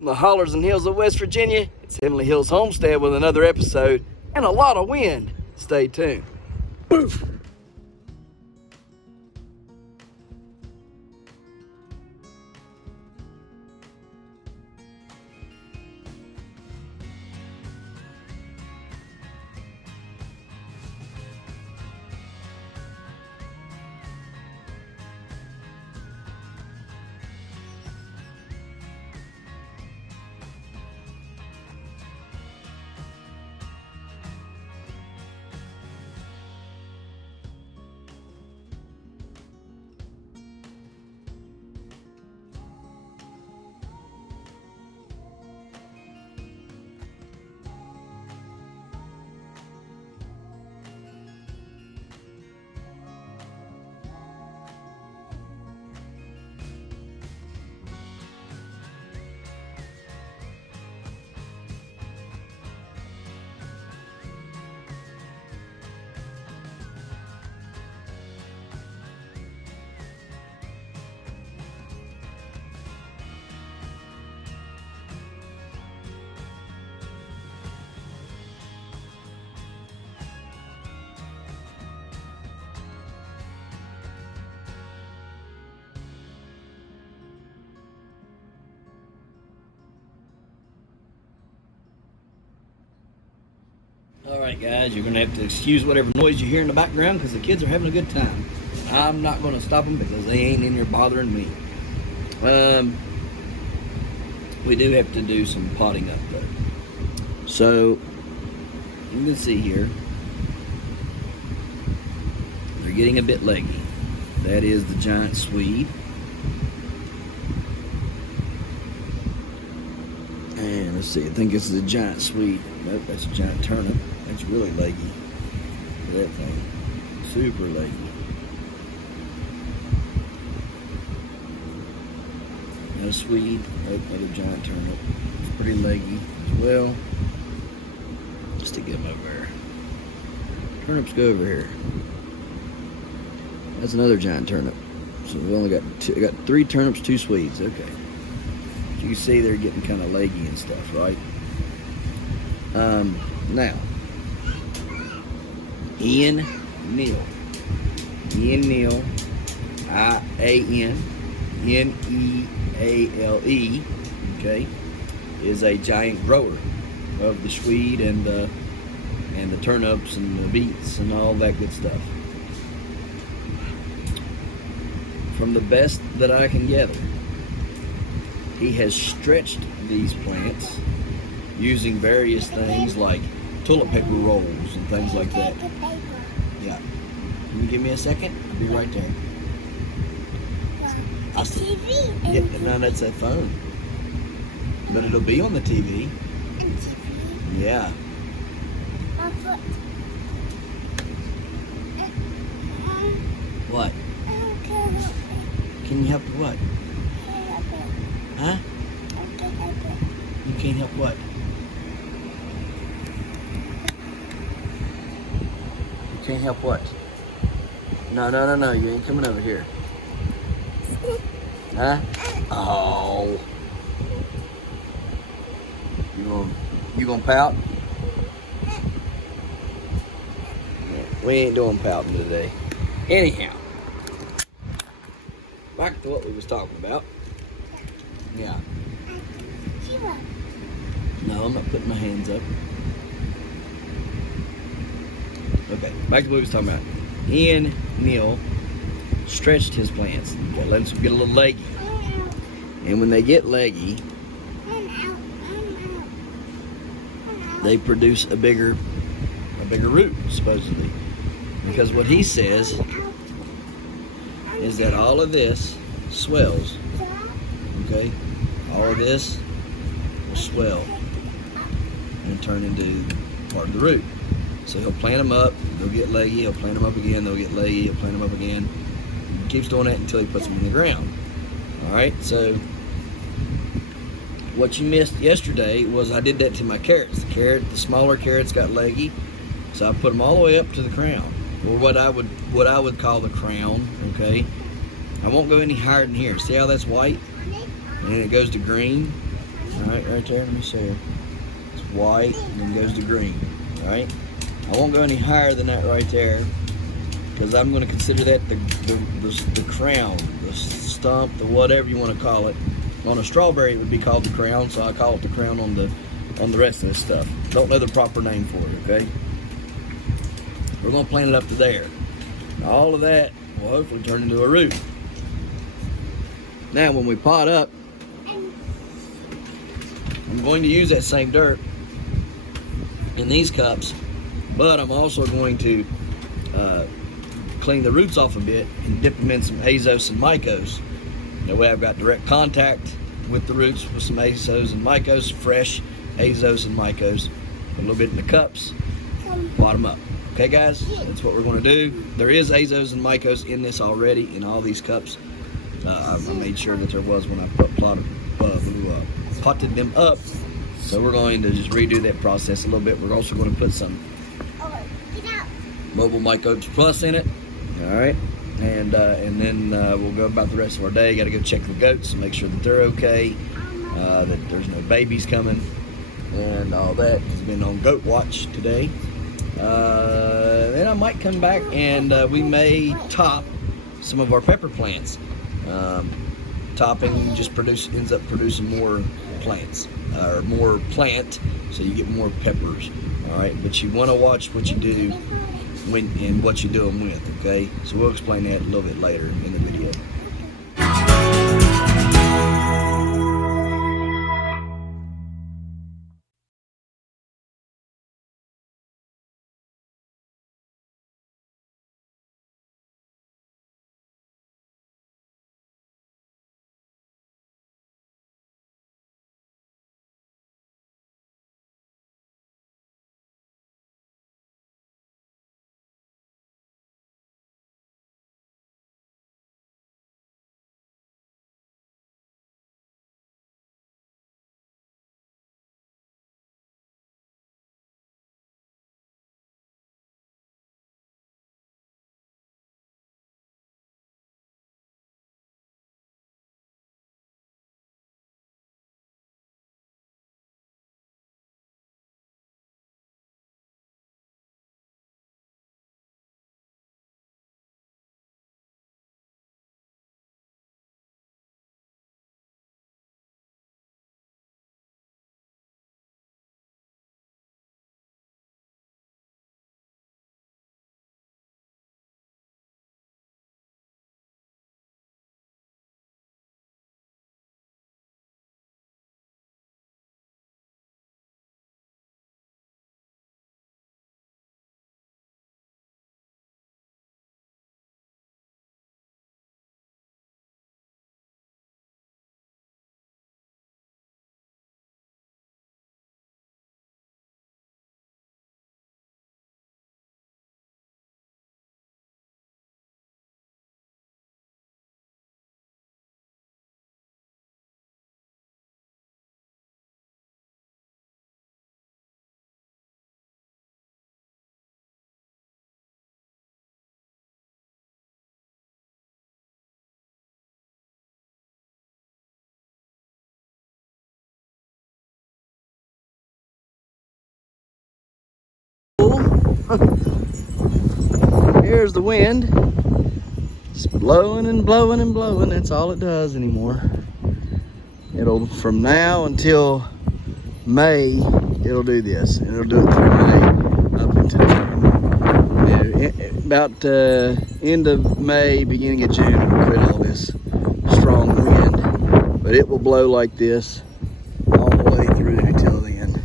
From the hollers and hills of West Virginia, it's Heavenly Hills Homestead with another episode and a lot of wind. Stay tuned. Boof. Alright guys, you're going to have to excuse whatever noise you hear in the background because the kids are having a good time. I'm not going to stop them because they ain't in here bothering me. We do have to do some potting up though. So, you can see here, they're getting a bit leggy. That is the giant Swede. And let's see, I think this is a giant Swede. Nope, that's a giant turnip. That's really leggy. Look at that thing. Super leggy. Another Swede. Nope, another giant turnip. It's pretty leggy as well. Just to get them over there. Turnips go over here. That's another giant turnip. So we only got got 3 turnips, 2 Swedes. Okay. You can see they're getting kind of leggy and stuff, right? Now, Ian Neal, I-A-N-N-E-A-L-E, okay, is a giant grower of the Swede and the turnips and the beets and all that good stuff. From the best that I can gather, he has stretched these plants using various things like toilet paper rolls and things like that. Yeah. Can you give me a second? I'll be right there. TV? Yeah, no, that's a phone. But it'll be on the TV. Yeah. What? Can you help what? Huh? You can't help what? You can't help what? No, you ain't coming over here. Huh? Oh. You gonna pout? Yeah, we ain't doing pouting today. Anyhow, back to what we was talking about. Yeah. No, I'm not putting my hands up. Okay, back to what we was talking about. Ian Neal stretched his plants. Let them get a little leggy. And when they get leggy, they produce a bigger root, supposedly. Because what he says is that all of this swells. Okay? All of this will swell and turn into part of the root. So he'll plant them up, they'll get leggy, he'll plant them up again, they'll get leggy, he'll plant them up again. He keeps doing that until he puts them in the ground. Alright, so what you missed yesterday was I did that to my carrots. The smaller carrots got leggy, so I put them all the way up to the crown, or what I would call the crown. Okay, I won't go any higher than here. See how that's white, and then it goes to green. Alright, right there, let me show you. It's white and then goes to green. Alright? I won't go any higher than that right there, because I'm going to consider that the crown, the stump, the whatever you want to call it. On a strawberry, it would be called the crown, so I call it the crown on the rest of this stuff. Don't know the proper name for it, okay? We're going to plant it up to there. Now, all of that will hopefully turn into a root. Now, when we pot up, I'm going to use that same dirt in these cups, but I'm also going to clean the roots off a bit and dip them in some azos and micos. That way I've got direct contact with the roots with some azos and micos, fresh azos and micos. Put a little bit in the cups, pot them up. Okay guys, that's what we're going to do. There is azos and micos in this already in all these cups. I made sure that there was when I potted them up. So we're going to just redo that process a little bit. We're also going to put some Mobile Mycotes Plus in it. All right, and then we'll go about the rest of our day. Got to go check the goats and make sure that they're okay, that there's no babies coming, and all that. Has been on goat watch today. Then I might come back and we may top some of our pepper plants. Topping just ends up producing more plants, or more plant, so you get more peppers. All right, but you want to watch what you do and what you do them with. Okay, so we'll explain that a little bit later in the video. Here's the wind. It's blowing and blowing and blowing. That's all it does anymore. It'll, from now until May, it'll do this. And it'll do it through May up into about end of May, beginning of June, it'll quit all this strong wind. But it will blow like this all the way through until then.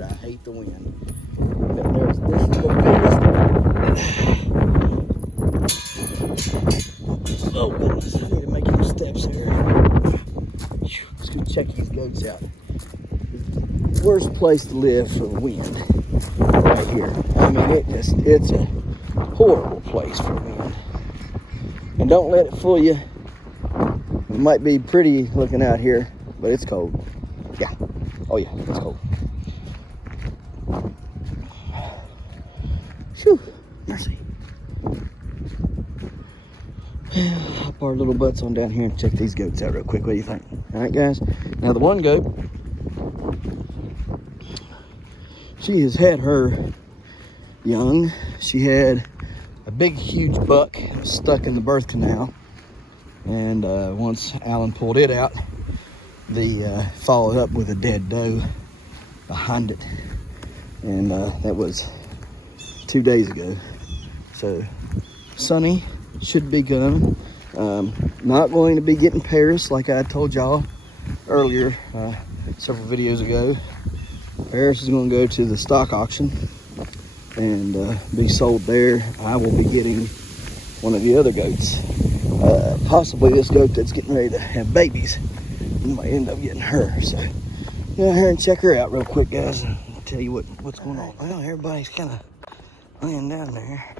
I hate the wind. This is the biggest. Oh goodness, I need to make some steps here. Let's go check these goats out. Worst place to live for the wind, right here. I mean, it's a horrible place for wind. And don't let it fool you. It might be pretty looking out here, but it's cold. Yeah. Oh yeah, it's cold. Phew, mercy. pop our little butts on down here and check these goats out real quick. What do you think? All right, guys. Now the one goat, she has had her young. She had a big, huge buck stuck in the birth canal, and once Alan pulled it out, the followed up with a dead doe behind it, and that was 2 days ago. So Sonny should be coming. Not going to be getting Paris like I told y'all earlier, several videos ago. Paris is going to go to the stock auction and be sold there. I will be getting one of the other goats, possibly this goat that's getting ready to have babies. I might end up getting her. So go out here and check her out real quick, guys, and tell you what's going on. Well, everybody's kind of laying down there.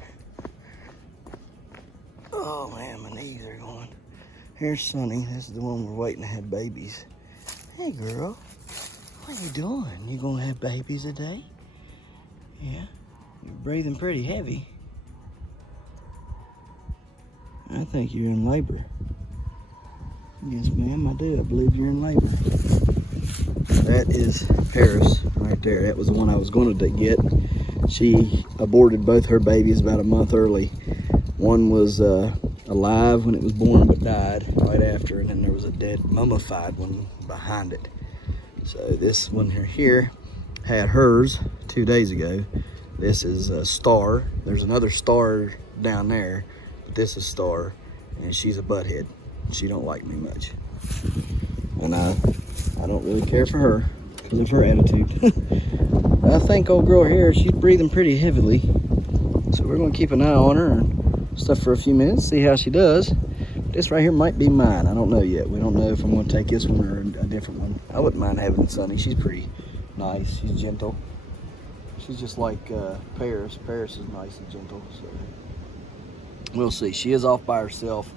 Oh man, my knees are going. Here's Sonny. This is the one we're waiting to have babies. Hey girl, what are you doing? You gonna have babies today? Yeah, you're breathing pretty heavy. I think you're in labor. Yes ma'am, I do. I believe you're in labor. That is Paris right there. That was the one I was going to get. She aborted both her babies about a month early. One was alive when it was born but died right after, and then there was a dead mummified one behind it. So this one here had hers 2 days ago. This is a Star. There's another Star down there, but this is Star, and she's a butthead. She don't like me much, and I don't really care for her because of her attitude. I think old girl here, she's breathing pretty heavily, so we're gonna keep an eye on her and stuff for a few minutes, see how she does. This right here might be mine. I don't know yet. We don't know if I'm gonna take this one or a different one. I wouldn't mind having Sunny. She's pretty nice. She's gentle. She's just like Paris. Paris is nice and gentle, so we'll see. She is off by herself.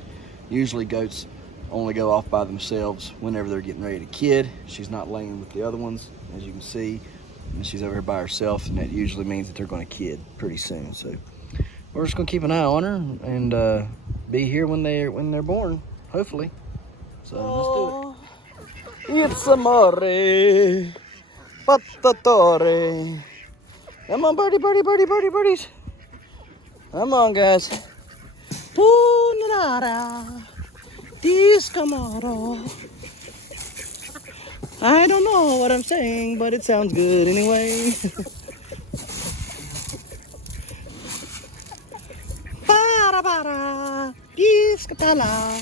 Usually goats only go off by themselves whenever they're getting ready to kid. She's not laying with the other ones, as you can see, and she's over here by herself, and that usually means that they're going to kid pretty soon. So we're just going to keep an eye on her and be here when they're born, hopefully. So let's do it. It's amore, patatore. Come on, birdie, birdie, birdie, birdie, birdies. Come on, guys. Punara, discamaro. I don't know what I'm saying, but it sounds good anyway. Para para, discatala.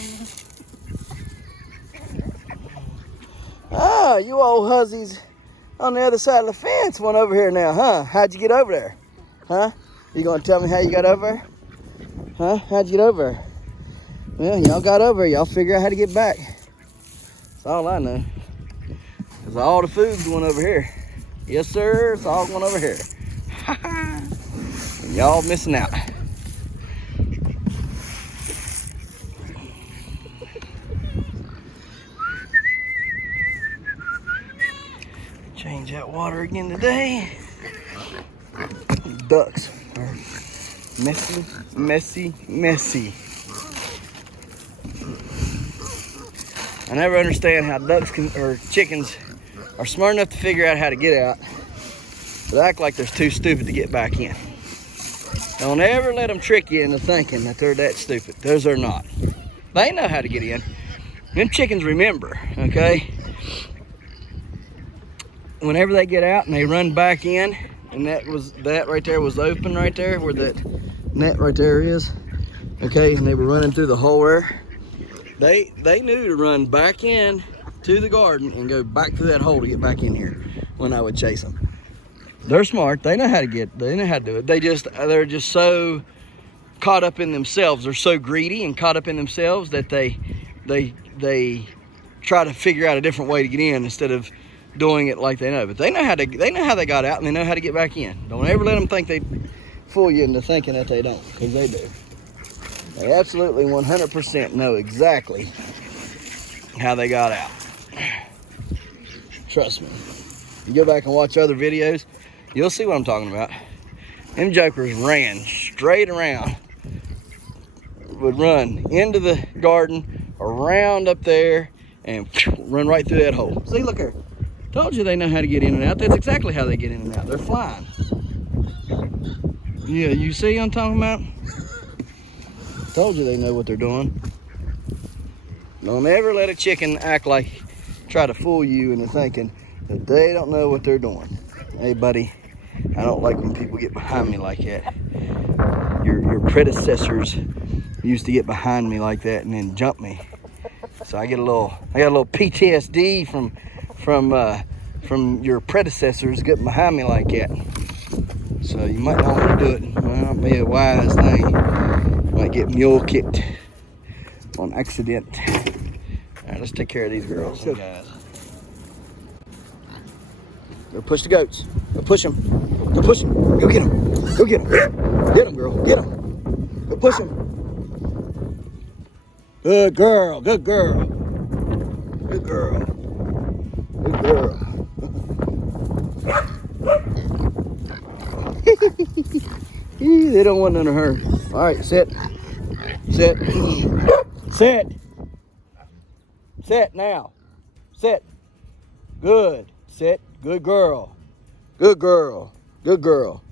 Ah, you old hussies on the other side of the fence went over here now, huh? How'd you get over there? Huh? You gonna tell me how you got over there? Huh? How'd you get over there? Well, y'all got over there. Y'all figure out how to get back. That's all I know. Because all the food's going over here. Yes, sir. It's all going over here. And y'all missing out. Change that water again today. Ducks are messy, messy, messy. I never understand how ducks or chickens are smart enough to figure out how to get out, but act like they're too stupid to get back in. Don't ever let them trick you into thinking that they're that stupid. Those are not. They know how to get in. Them chickens remember, okay? Whenever they get out and they run back in, and that right there was open right there where that net right there is, okay, and they were running through the hole there. They knew to run back in to the garden and go back through that hole to get back in here when I would chase them. They're smart. They know how to do it. They're just so caught up in themselves. They're so greedy and caught up in themselves that they try to figure out a different way to get in instead of doing it like they know. But they know how they got out, and they know how to get back in. Don't ever let them think they fool you into thinking that they don't, because they do. They absolutely 100% know exactly how they got out. Trust me. You go back and watch other videos, you'll see what I'm talking about. Them jokers ran straight around would run into the garden, around up there, and run right through that hole. See, look here. Told you they know how to get in and out. That's exactly how they get in and out. They're flying. Yeah, you see what I'm talking about? Told you they know what they're doing. Don't ever let a chicken act like, try to fool you into thinking that they don't know what they're doing. Hey, buddy, I don't like when people get behind me like that. Your predecessors used to get behind me like that and then jump me. So I got a little PTSD from your predecessors getting behind me like that. So you might not want to do it. It might not be a wise thing. You might get mule kicked on accident. All right, let's take care of these girls. Go, guys. Go push the goats. Go push them. Go push them. Go get them. Go get them. Get them, girl. Get them. Go push them. Good girl. Good girl. Good girl. Good girl. They don't want none of her. All right, sit. Sit. Sit. Sit now. Sit. Good. Sit. Good girl. Good girl. Good girl.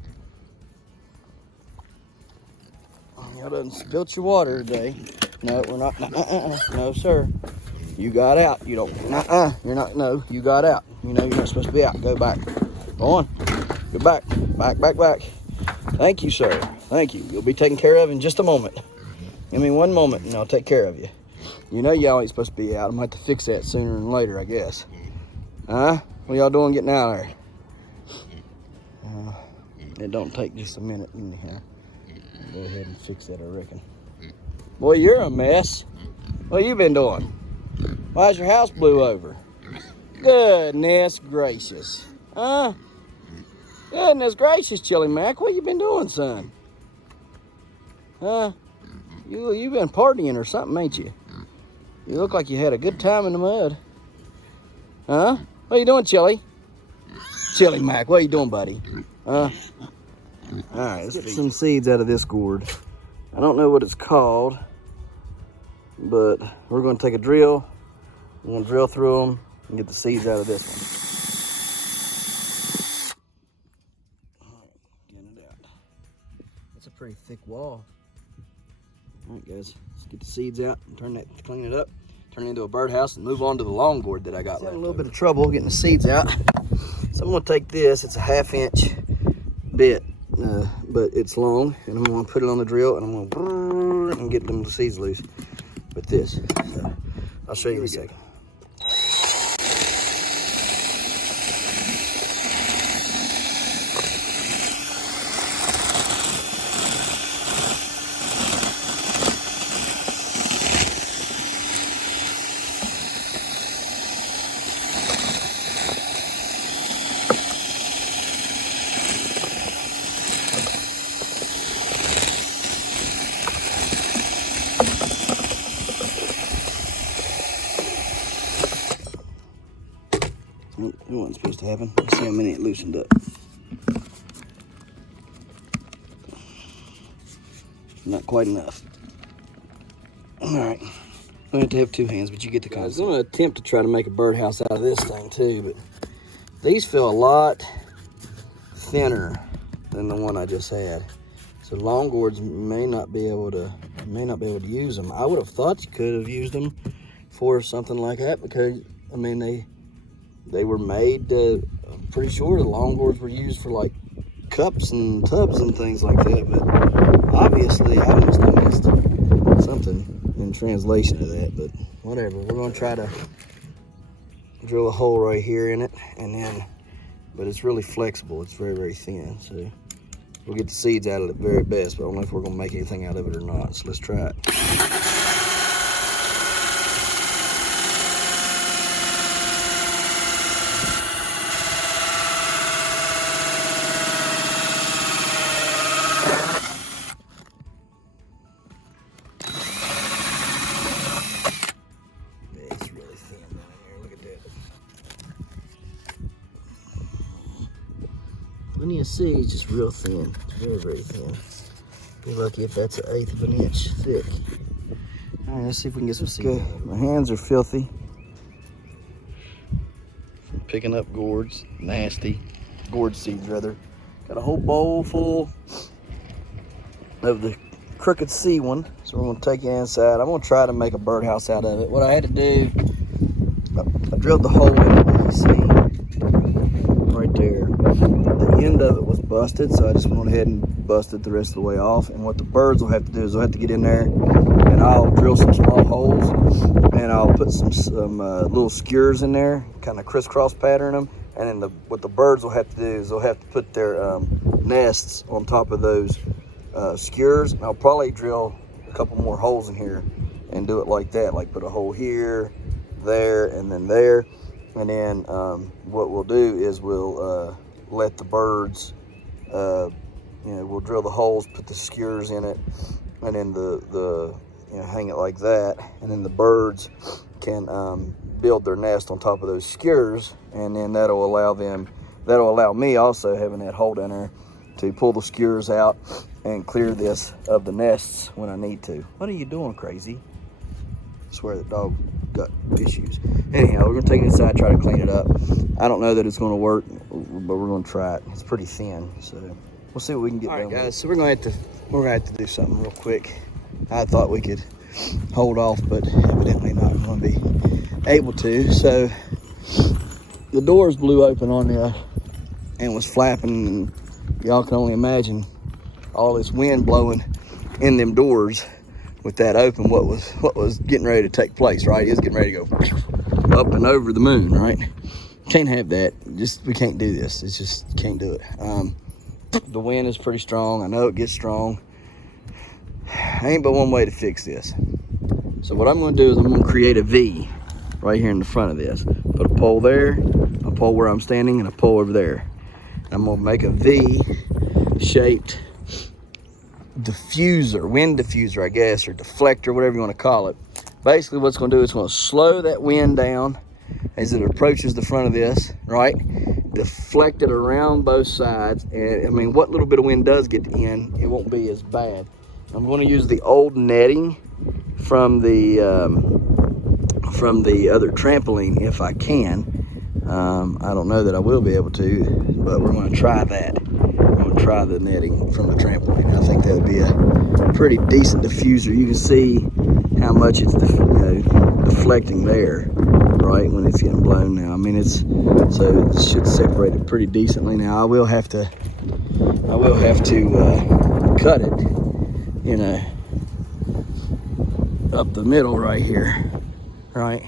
Y'all done spilt your water today. No, we're not. No, sir. You got out. You don't. You're not. No, you got out. You know you're not supposed to be out. Go back. Go on. Go back. Back. Thank you, sir. Thank you. You'll be taken care of in just a moment. Give me 1 moment and I'll take care of you. You know y'all ain't supposed to be out. I'm going to have to fix that sooner than later, I guess. Huh? What y'all doing getting out of there? It don't take just a minute anyhow. I'll go ahead and fix that, I reckon. Boy, you're a mess. What you been doing? Why's your house blew over? Goodness gracious. Huh? Goodness gracious, Chili Mac. What you been doing, son? Huh? You been partying or something, ain't you? You look like you had a good time in the mud. Huh? What you doing, Chili? Chili Mac, what you doing, buddy? Huh? All right, let's get some seeds out of this gourd. I don't know what it's called, but we're going to take a drill. We're going to drill through them and get the seeds out of this one. Pretty thick wall. All right, guys, let's get the seeds out and clean it up, turn it into a birdhouse, and move on to the long gourd that I got left. A little bit of trouble getting the seeds out, so I'm going to take this. It's a 1/2 inch bit, but it's long, and I'm going to put it on the drill, and I'm going to get them the seeds loose with this. So I'll show you in a second. It wasn't supposed to happen. Let's see how many it loosened up. Not quite enough. All right. I don't have to have 2 hands, but you get the concept. I'm going to attempt to try to make a birdhouse out of this thing too, but these feel a lot thinner than the one I just had. So long gourds may not be able to use them. I would have thought you could have used them for something like that because I mean they were made. I'm pretty sure the long gourds were used for like cups and tubs and things like that. But obviously, I must have missed something in translation of that. But whatever. We're gonna try to drill a hole right here in it, and then. But it's really flexible. It's very, very thin. So we'll get the seeds out of it very best. But I don't know if we're gonna make anything out of it or not. So let's try it. Plenty of seeds, just real thin. It's very, very thin. Be lucky if that's 1/8 of an inch thick. All right, let's see if we can get some seeds. Okay, my hands are filthy. From picking up gourds, nasty gourd seeds rather. Got a whole bowl full of the crooked C one, so we're gonna take it inside. I'm gonna try to make a birdhouse out of it. What I had to do, I drilled the hole in it, you see, right there. The end of it was busted, so I just went ahead and busted the rest of the way off. And what the birds will have to do is they'll have to get in there, and I'll drill some small holes, and I'll put some little skewers in there, kind of crisscross pattern them. And then what the birds will have to do is they'll have to put their nests on top of those skewers. And I'll probably drill a couple more holes in here and do it like that, like put a hole here, there, and then there. And then what we'll do is we'll let the birds, we'll drill the holes, put the skewers in it, and then hang it like that. And then the birds can build their nest on top of those skewers, and then that'll allow me also, having that hole down there, to pull the skewers out and clear this of the nests when I need to. What are you doing, crazy? I swear the dog got issues. Anyhow, we're gonna take it inside, try to clean it up. I don't know that it's gonna work, but we're gonna try it. It's pretty thin, so we'll see what we can get done. All right, guys, so we're gonna have to do something real quick. I thought we could hold off, but evidently not going to be able to. So the doors blew open on there and was flapping, and y'all can only imagine all this wind blowing in them doors with that open. What was getting ready to take place, right? It was getting ready to go up and over the moon, right? Can't have that. We can't do this. It's just can't do it. The wind is pretty strong. I know it gets strong. Ain't but one way to fix this. So what I'm going to do is I'm going to create a V right here in the front of this. Put a pole there, a pole where I'm standing, and a pole over there. And I'm going to make a V-shaped diffuser, wind diffuser, I guess, or deflector, whatever you want to call it. Basically what it's going to do is it's going to slow that wind down as it approaches the front of this, right? Deflect it around both sides. And I mean, what little bit of wind does get in, it won't be as bad. I'm going to use the old netting from the other trampoline if I can. I don't know that I will be able to, but we're going to try that. I'm going to try the netting from the trampoline. I think that would be a pretty decent diffuser. You can see how much it's deflecting there, right, when it's getting blown now. I mean, so it should separate it pretty decently. Now I will have to cut it, up the middle right here, right?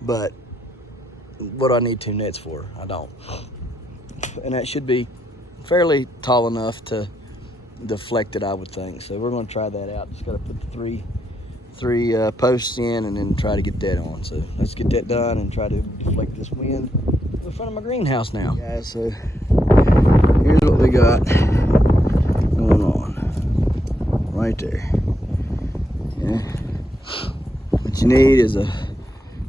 But what do I need 2 nets for? I don't. And that should be fairly tall enough to deflect it, I would think. So we're going to try that out. Just got to put the three posts in and then try to get that on. So let's get that done and try to deflect this wind in front of my greenhouse now. Guys, so here's what we got going on right there. Yeah. What you need is a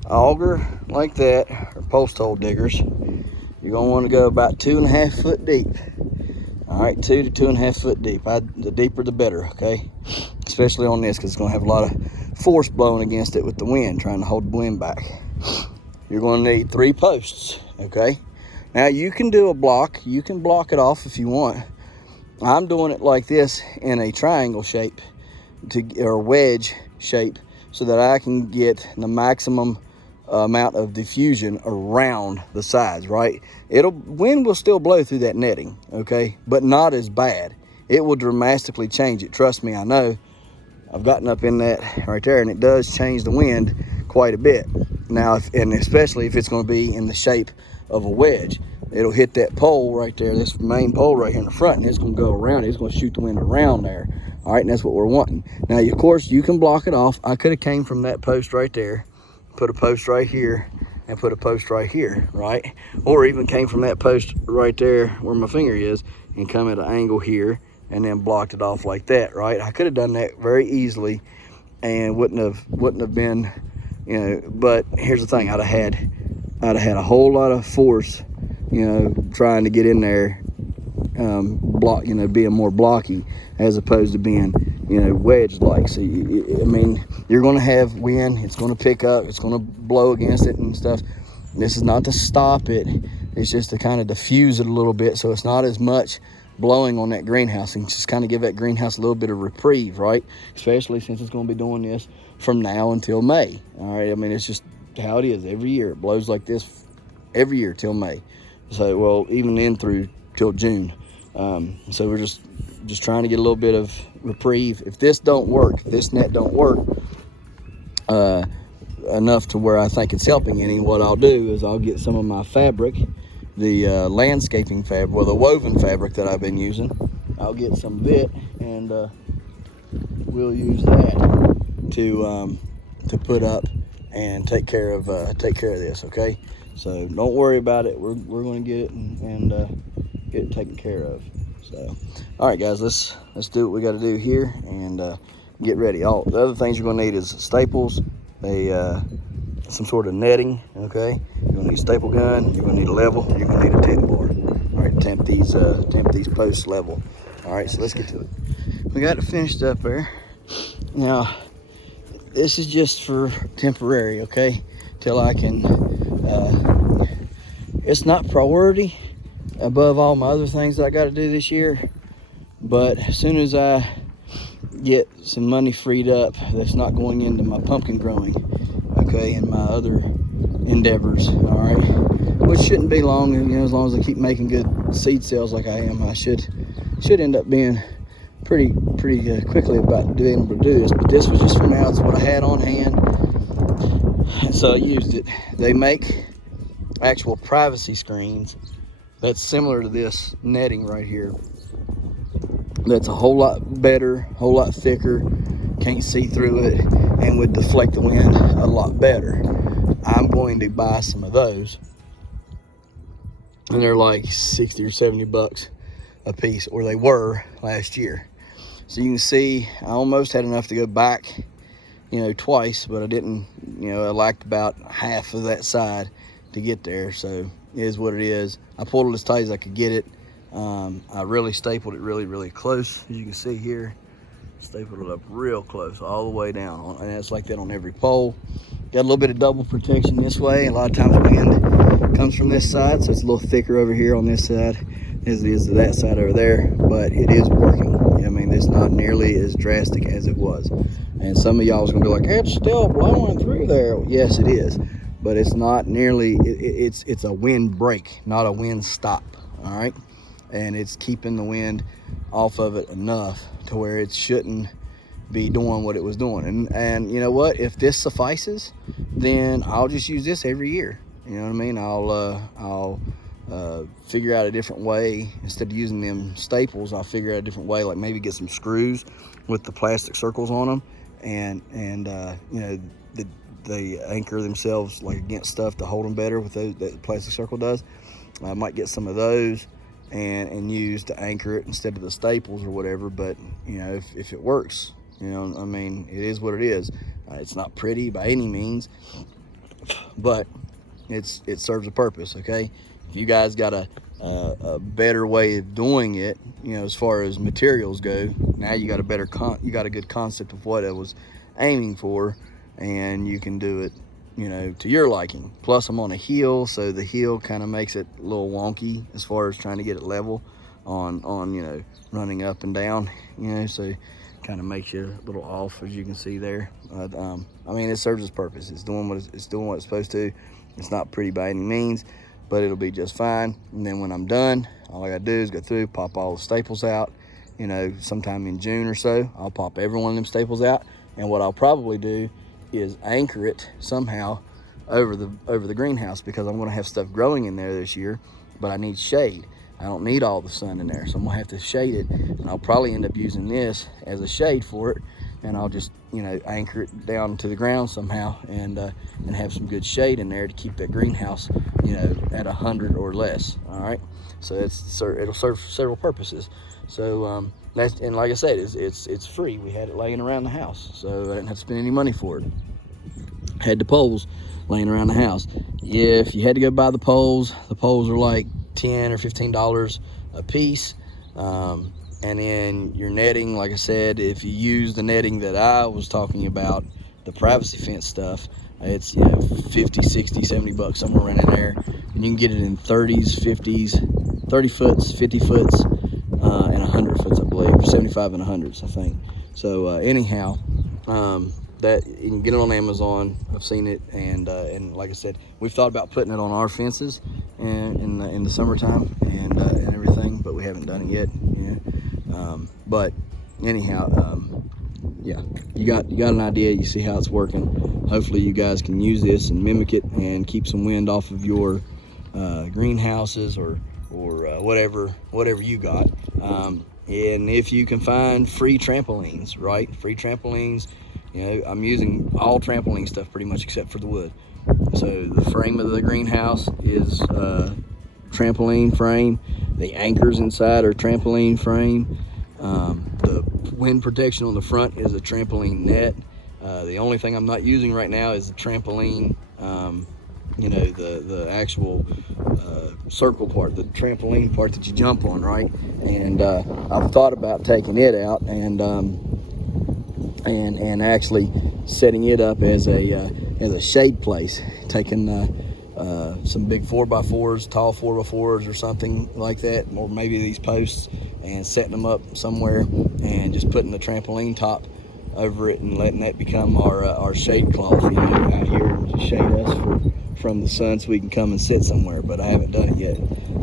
auger like that, or post hole diggers. You're going to want to go about 2.5 foot deep. All right, 2 to 2.5 foot deep. The deeper the better, okay? Especially on this, because it's going to have a lot of force blowing against it with the wind, trying to hold the wind back. You're going to need 3 posts, okay? Now you can do a block. You can block it off if you want. I'm doing it like this in a triangle shape, or wedge shape, so that I can get the maximum amount of diffusion around the sides, right? Wind will still blow through that netting, okay, but not as bad. It will dramatically change it. Trust me, I know. I've gotten up in that right there, and it does change the wind quite a bit. Now, and especially if it's going to be in the shape of a wedge, it'll hit that pole right there, this main pole right here in the front, and it's going to go around it. It's going to shoot the wind around there. All right, and that's what we're wanting. Now, of course, you can block it off. I could have came from that post right there, put a post right here, and put a post right here, right? Or even came from that post right there where my finger is and come at an angle here and then blocked it off like that, right? I could have done that very easily and wouldn't have been, but here's the thing, I'd have had a whole lot of force, trying to get in there, being more blocky as opposed to being you know, wedge like. So I mean, you're going to have wind. It's going to pick up. It's going to blow against it and stuff. This is not to stop it. It's just to kind of diffuse it a little bit, so it's not as much blowing on that greenhouse, and just kind of give that greenhouse a little bit of reprieve, right? Especially since it's going to be doing this from now until May. All right, I mean, it's just how it is every year. It blows like this every year till May. So, well, even in through till June. So we're just trying to get a little bit of reprieve. If this don't work, if this net don't work enough to where I think it's helping any, what I'll do is I'll get some of my fabric, the landscaping fabric, well, the woven fabric that I've been using. I'll get some of it, and we'll use that to put up and take care of this. Okay, so don't worry about it. We're going to get it and get it taken care of. So, all right, guys, let's do what we got to do here and get ready. All the other things you're going to need is staples, some sort of netting. Okay, you're going to need a staple gun. You're going to need a level. You're going to need a temp board. All right, temp these posts level. All right, so let's get to it. We got it finished up there. Now, this is just for temporary, okay? Till I can. It's not priority above all my other things that I got to do this year, but as soon as I get some money freed up that's not going into my pumpkin growing, okay, and my other endeavors, all right, which shouldn't be long, you know, as long as I keep making good seed sales like I am, I should end up being pretty quickly about being able to do this. But this was just for now. It's what I had on hand, and so I used it. They make actual privacy screens that's similar to this netting right here. That's a whole lot better, whole lot thicker, can't see through it, and would deflect the wind a lot better. I'm going to buy some of those, and they're like 60 or 70 bucks a piece, or they were last year. So you can see I almost had enough to go back, you know, twice, but I didn't, you know, I lacked about half of that side to get there. So it is what it is. I pulled it as tight as I could get it. I really stapled it really close, as you can see here. Stapled it up real close all the way down, and it's like that on every pole. Got a little bit of double protection this way. A lot of times wind comes from this side, so it's a little thicker over here on this side as it is to that side over there, but it is working. I mean, it's not nearly as drastic as it was. And some of y'all is gonna be like, it's still blowing through there. Yes, it is, but it's not nearly, it's a wind break, not a wind stop, all right? And it's keeping the wind off of it enough to where it shouldn't be doing what it was doing. And you know what, if this suffices, then I'll just use this every year. You know what I mean? I'll figure out a different way. Instead of using them staples, I'll figure out a different way, like maybe get some screws with the plastic circles on them, and you know, they anchor themselves like against stuff to hold them better with those, that plastic circle does. I might get some of those and use to anchor it instead of the staples or whatever. But you know, if it works, you know, I mean, it is what it is. It's not pretty by any means, but it serves a purpose. Okay, if you guys got a better way of doing it, you know, as far as materials go, now you got a good concept of what I was aiming for, and you can do it, you know, to your liking. Plus I'm on a hill, so the hill kind of makes it a little wonky as far as trying to get it level on you know, running up and down, you know, so kind of makes you a little off, as you can see there. I mean, it serves its purpose. It's doing what it's supposed to. It's not pretty by any means, but it'll be just fine. And then when I'm done, all I gotta do is go through, pop all the staples out. You know, sometime in June or so, I'll pop every one of them staples out, and what I'll probably do is anchor it somehow over the greenhouse, because I'm going to have stuff growing in there this year, but I need shade. I don't need all the sun in there, so I'm going to have to shade it, and I'll probably end up using this as a shade for it, and I'll just, you know, anchor it down to the ground somehow, and have some good shade in there to keep that greenhouse, you know, at 100 or less. All right, so it'll serve several purposes. So that's, and like I said, it's free. We had it laying around the house, so I didn't have to spend any money for it. Had the poles laying around the house. If you had to go buy the poles are like $10 or $15 a piece, And then your netting, like I said, if you use the netting that I was talking about, the privacy fence stuff, it's 50, 60, 70 bucks, somewhere around in there. And you can get it in 30s, 50s, 30 foots, 50 foots, and 100 foots, I believe, 75 and 100s, I think. So anyhow, that you can get it on Amazon. I've seen it, and like I said, we've thought about putting it on our fences in the summertime and everything, but we haven't done it yet. But anyhow, yeah, you got an idea. You see how it's working. Hopefully, you guys can use this and mimic it and keep some wind off of your greenhouses or whatever you got. And if you can find free trampolines, right? Free trampolines. I'm using all trampoline stuff pretty much except for the wood. So the frame of the greenhouse is trampoline frame. The anchors inside are trampoline frame. The wind protection on the front is a trampoline net. The only thing I'm not using right now is the trampoline, the actual circle part, the trampoline part that you jump on, right? And I've thought about taking it out and actually setting it up as a shade place, taking some big 4x4s, tall 4x4s or something like that, or maybe these posts, and setting them up somewhere and just putting the trampoline top over it and letting that become our shade cloth, out here and shade us from the sun so we can come and sit somewhere. But I haven't done it yet.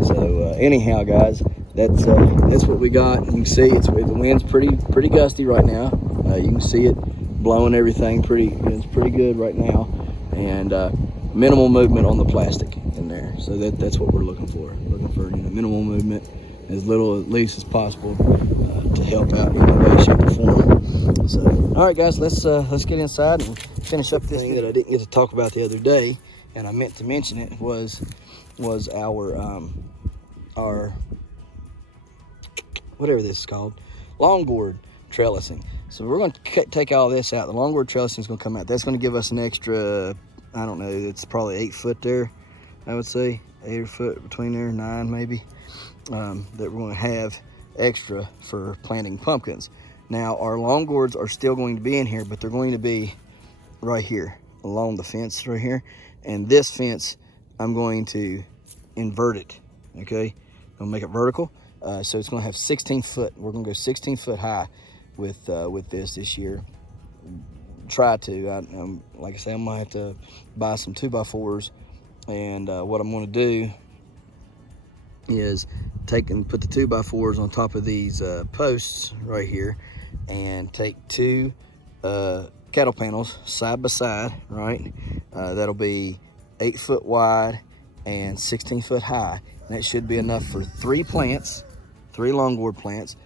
So anyhow, guys, that's what we got. You can see the wind's pretty gusty right now. You can see it blowing everything it's pretty good right now, and minimal movement on the plastic in there. So that's what we're looking for. Looking for minimal movement, as little at least as possible, to help out in any way, shape, or form. So, all right, guys, let's get inside and finish up this thing that I didn't get to talk about the other day, and I meant to mention it was our whatever this is called, long gourd trellising. So we're going to take all this out. The long gourd trellising is going to come out. That's going to give us an extra, I don't know, it's probably 8 foot there, I would say. 8 foot between there, 9 maybe, that we're going to have extra for planting pumpkins. Now, our long gourds are still going to be in here, but they're going to be right here along the fence right here. And this fence, I'm going to invert it, okay? I'm going to make it vertical. So it's going to have 16 foot. We're going to go 16 foot high with this year. Try to. Like I say, I'm going to have to buy some 2x4s. And what I'm going to do is take and put the 2x4s on top of these posts right here, and take 2 cattle panels side by side, right? That'll be 8 foot wide and 16 foot high. And that should be enough for 3 plants, 3 long gourd plants,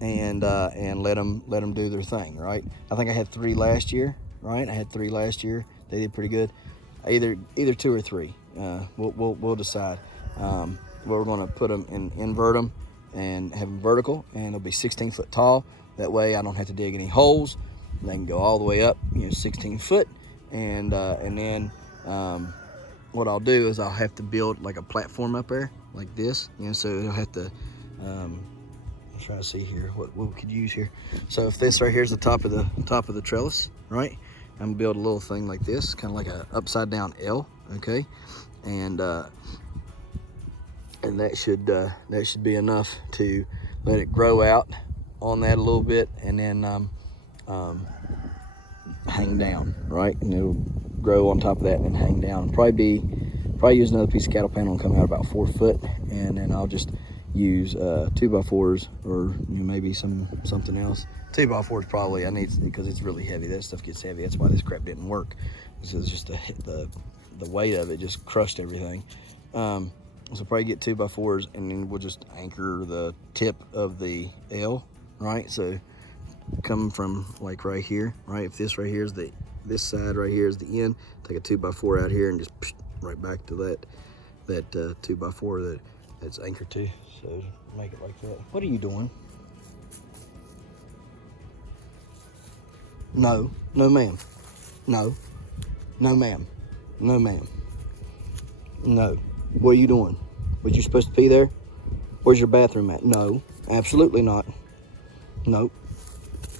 and let them do their thing, right? I think I had 3 last year, right? I had 3 last year. They did pretty good. Either 2 or 3. We'll decide. We're going to put them invert them and have them vertical, and it'll be 16 foot tall. That way I don't have to dig any holes. They can go all the way up, 16 foot, and then what I'll do is I'll have to build like a platform up there like this, so it'll have to. I'm trying to see here what we could use here. So if this right here is the top of the trellis, right? I'm gonna build a little thing like this, kind of like a upside down L, okay? And that should be enough to let it grow out on that a little bit, and then hang down, right? And it'll grow on top of that and then hang down. Probably use another piece of cattle panel and come out about 4 foot, and then I'll just use 2x4s or maybe something else. 2x4s probably I need, because it's really heavy. That stuff gets heavy. That's why this crap didn't work. This is just the weight of it just crushed everything. So probably get 2x4s, and then we'll just anchor the tip of the L, right? So coming from like right here, right? If this right here is this side right here is the end, take a 2x4 out here and just right back to that 2x4 that's anchored to. So make it like that. What are you doing? No ma'am. No ma'am. No ma'am. No. What are you doing? Was you supposed to pee there? Where's your bathroom at? No, absolutely not. Nope.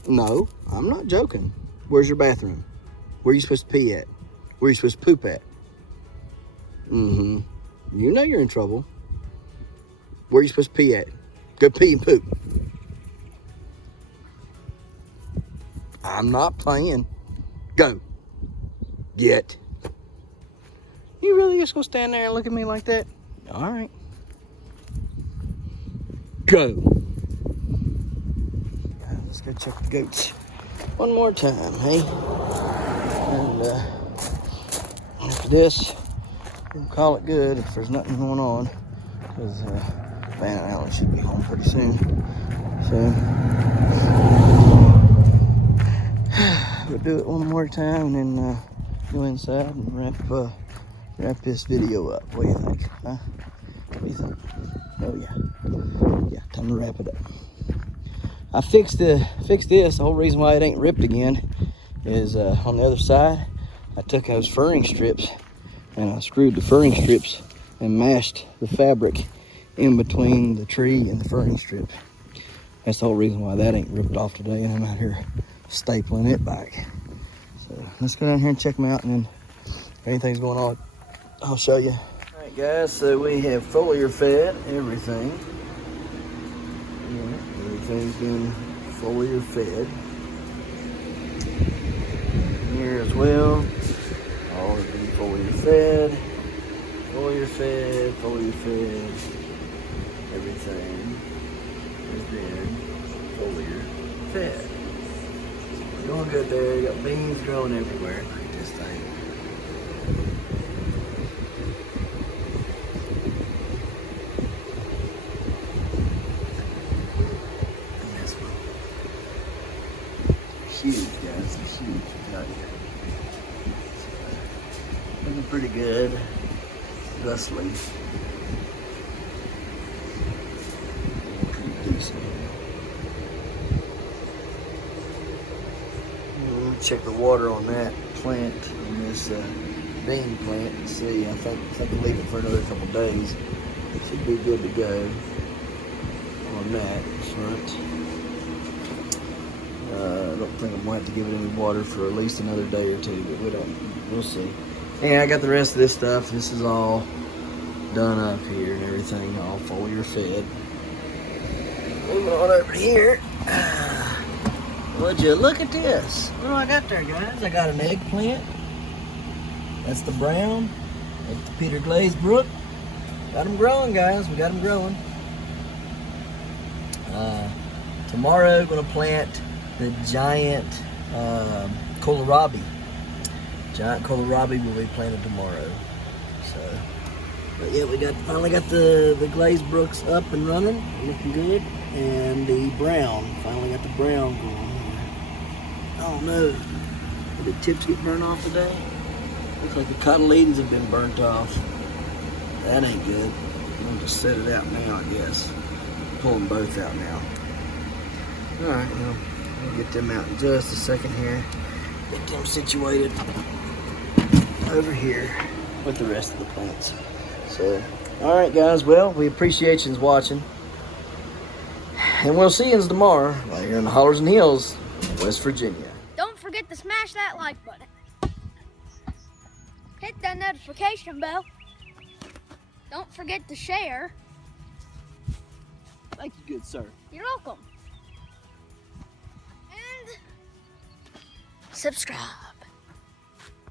No, I'm not joking. Where's your bathroom? Where are you supposed to pee at? Where are you supposed to poop at? Mm-hmm. You know you're in trouble. Where are you supposed to pee at? Go pee and poop. I'm not playing. Go. Get. You really just gonna stand there and look at me like that? All right. Go. Let's go check the goats one more time, hey? And after this, we'll call it good if there's nothing going on. Because Van and Alan should be home pretty soon. So we'll do it one more time and then go inside and wrap this video up. What do you think? Huh? What do you think? Oh yeah. Yeah, time to wrap it up. I fixed this. The whole reason why it ain't ripped again is on the other side, I took those furring strips and I screwed the furring strips and mashed the fabric in between the tree and the furring strip. That's the whole reason why that ain't ripped off today, and I'm out here stapling it back. So let's go down here and check them out, and then if anything's going on, I'll show you. All right, guys, so we have foliar fed everything. Yeah, everything's been foliar fed. Here as well, all have been foliar fed. Foliar fed, foliar fed. Everything has been foliar fed. We're doing good there. You got beans growing everywhere. Look at this thing. And this one. Huge, guys. It's huge. Out here. Looking pretty good. Rustling. Check the water on that plant, on this bean plant, and see. I think I'll leave it for another couple days. Should be good to go on that front. I don't think I'm going to have to give it any water for at least another day or two, but we'll see. And I got the rest of this stuff. This is all done up here and everything, all foliar fed. Moving on over here. Would you look at this? What do I got there, guys? I got an eggplant. That's the brown. That's the Peter Glaze Brook. Got them growing, guys. We got them growing. Tomorrow, going to plant the giant kohlrabi. Giant kohlrabi will be planted tomorrow. So, but yeah, we finally got the Glaze Brooks up and running, looking good, and the brown. Finally got the brown going. Oh no, did the tips get burnt off today? Looks like the cotyledons have been burnt off. That ain't good. I'm going to just set it out now, I guess. Pull them both out now. Alright, well, we'll get them out in just a second here. Get them situated over here with the rest of the plants. So, alright guys, well, we appreciate you watching. And we'll see you tomorrow, right here in the Hollers and Hills, West Virginia. Don't forget to smash that like button. Hit that notification bell. Don't forget to share. Thank you, good sir. You're welcome. And subscribe.